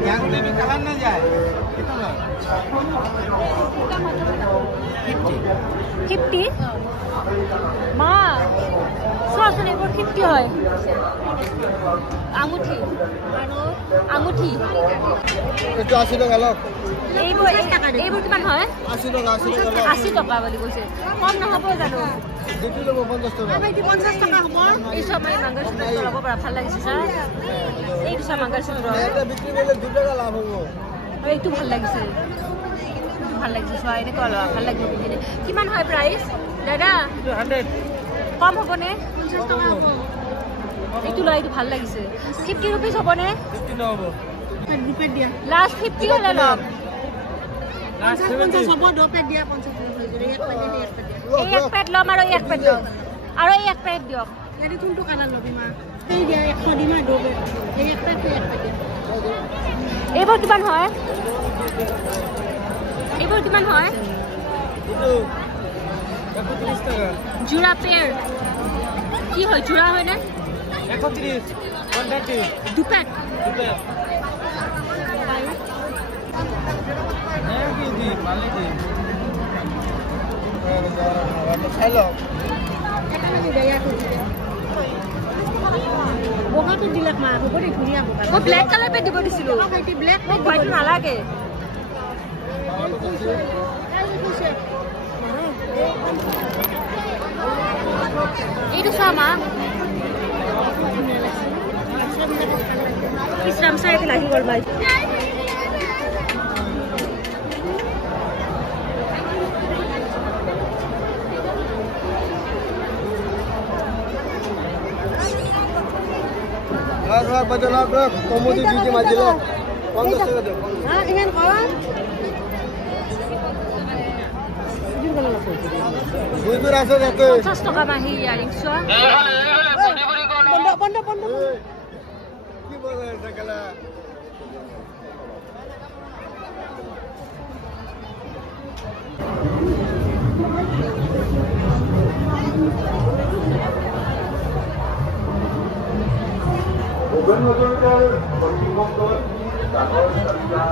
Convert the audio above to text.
yang lebih kalah aja itu loh 50 মা সৰাসৰি এবাৰ 50 হয় আঙুঠি আৰ আঙুঠি একটু 80 টাকা লক এইবোৰ কিমান হয় 80 টাকা 80 টাকা বুলি কৈছে কম নহব জানো দুটো লব 50 টাকা আই 50 টাকা হ'ব এই সময় মঙ্গলসূত্র লব পৰা ভাল লাগিছে স্যার এই সময় মঙ্গলসূত্র এটা বিক্রি করলে 2 টাকা লাভ হবে এইটো ভাল লাগিছে সো এনে কল ভাল লাগিব কিমান হয় প্রাইস দাদা 100 কম হবনে 50 টাকা হ'ব এইটো লয় ভাল লাগিছে 50 रुपीस হবনে 50 নহব দুপে দিয়া লাস্ট 50 হলে লম লাস্ট 70 হ'ব দুপে দিয়া 50 হৈ গৰে এক পেট লম আৰু এক পেট দিয়ক আৰু এক পেট দিয়ক ইয়াদি কোনটো কালাৰ লবি মা এই দিয়া 100 দিমা দুপে এই এক পেট এইবোৰ কিমান হয় জোড়া পেয়ার কি হয় জোড়া হয় না 31 130 দুপেট বগাটো দিলাক মা বগৰি ধুনীয়া বগা মই ব্ল্যাক কালাৰ পে দিব দিছিলো ব্ল্যাক মোক হোৱাইট নালাগে এইটো চামা ইছৰাম চাই লাহি গল বাই লাখ বাজলা কমোদি দিদি মাজিলো 50 টাকা দাও হ্যাঁ এখান কর দুইবার আছে যাতে 50 টাকা মাহি ইয়ারিং সো বন্ধ কি বলে টাকালা গণতন্ত্ৰৰ কৰ্তৃপক্ষৰ ডাঙৰ সংস্থা